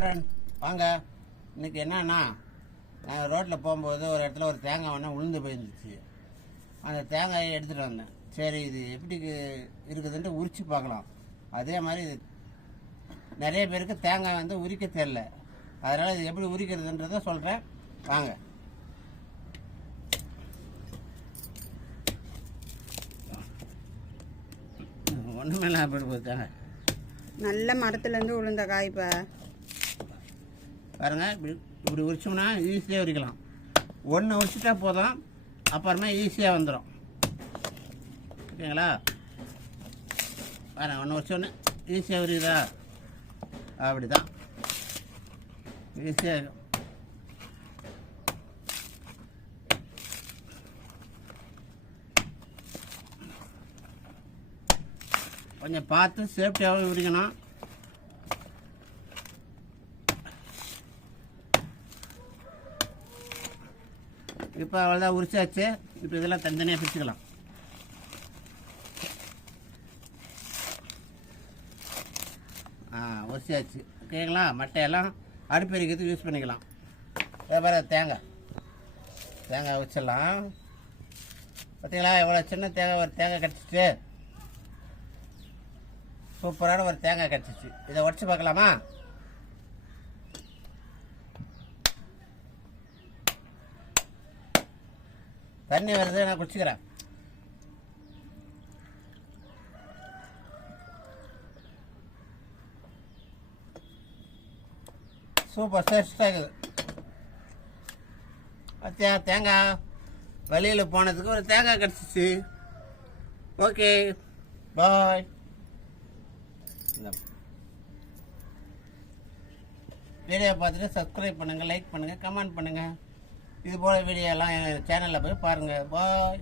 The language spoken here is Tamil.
ஃப்ரெண்ட் வாங்க. இன்றைக்கி என்னன்னா, நான் ரோட்டில் போகும்போது ஒரு இடத்துல ஒரு தேங்காய் ஒன்று உளுந்து போயிருந்துச்சு. அந்த தேங்காயை எடுத்துகிட்டு வந்தேன். சரி, இது எப்படி இருக்குதுன்ட்டு உரித்து பார்க்கலாம். அதே மாதிரி இது நிறைய பேருக்கு தேங்காய் வந்து உரிக்க தெரியல. அதனால் இது எப்படி உரிக்கிறதுன்றதை சொல்கிறேன் வாங்க. ஒன்றுமே நான் போய் போத்தாங்க. நல்ல மரத்துலேருந்து உளுந்த காய்ப்பா பாருங்க. இப்படி உரிச்சோம்னா ஈஸியாக உரிக்கலாம். ஒன்று உரிச்சிட்டா போதும், அப்புறமா ஈஸியாக வந்துடும். ஓகேங்களா? பாருங்க, ஒன்று உரிச்சோன்னு ஈஸியாக உரியுதா? அப்படி தான் ஈஸியாக. கொஞ்சம் பார்த்து சேஃப்டியாகவும் உரிக்கணும். இப்போ அவ்வளோதான், உரிச்சாச்சு. இப்போ இதெல்லாம் தனித்தனியாக பிரிச்சுக்கலாம். உரிச்சாச்சு. ஓகேங்களா? மட்டையெல்லாம் அடுப்பு எரிக்கிறதுக்கு யூஸ் பண்ணிக்கலாம். வேறு தேங்காய் உரிச்சிடலாம். பார்த்தீங்களா எவ்வளோ சின்ன தேங்காய், ஒரு தேங்காய் கிடச்சிச்சு. சூப்பரான ஒரு தேங்காய் கிடச்சிச்சு. இதை உடச்சி பார்க்கலாமா? தண்ணி வருது, நான் குடிச்சுக்கிறேன். சூப்பர் டேஸ்டாக இருக்குது. பார்த்தியா, தேங்காய் வெளியில் போனதுக்கு ஒரு தேங்காய் கிடச்சிச்சு. ஓகே, பாய். வீடியோ பார்த்துட்டு சப்ஸ்கிரைப் பண்ணுங்கள், லைக் பண்ணுங்கள், கமெண்ட் பண்ணுங்கள். இது போல் வீடியோலாம் என் சேனலில் போய் பாருங்கள். பாய்.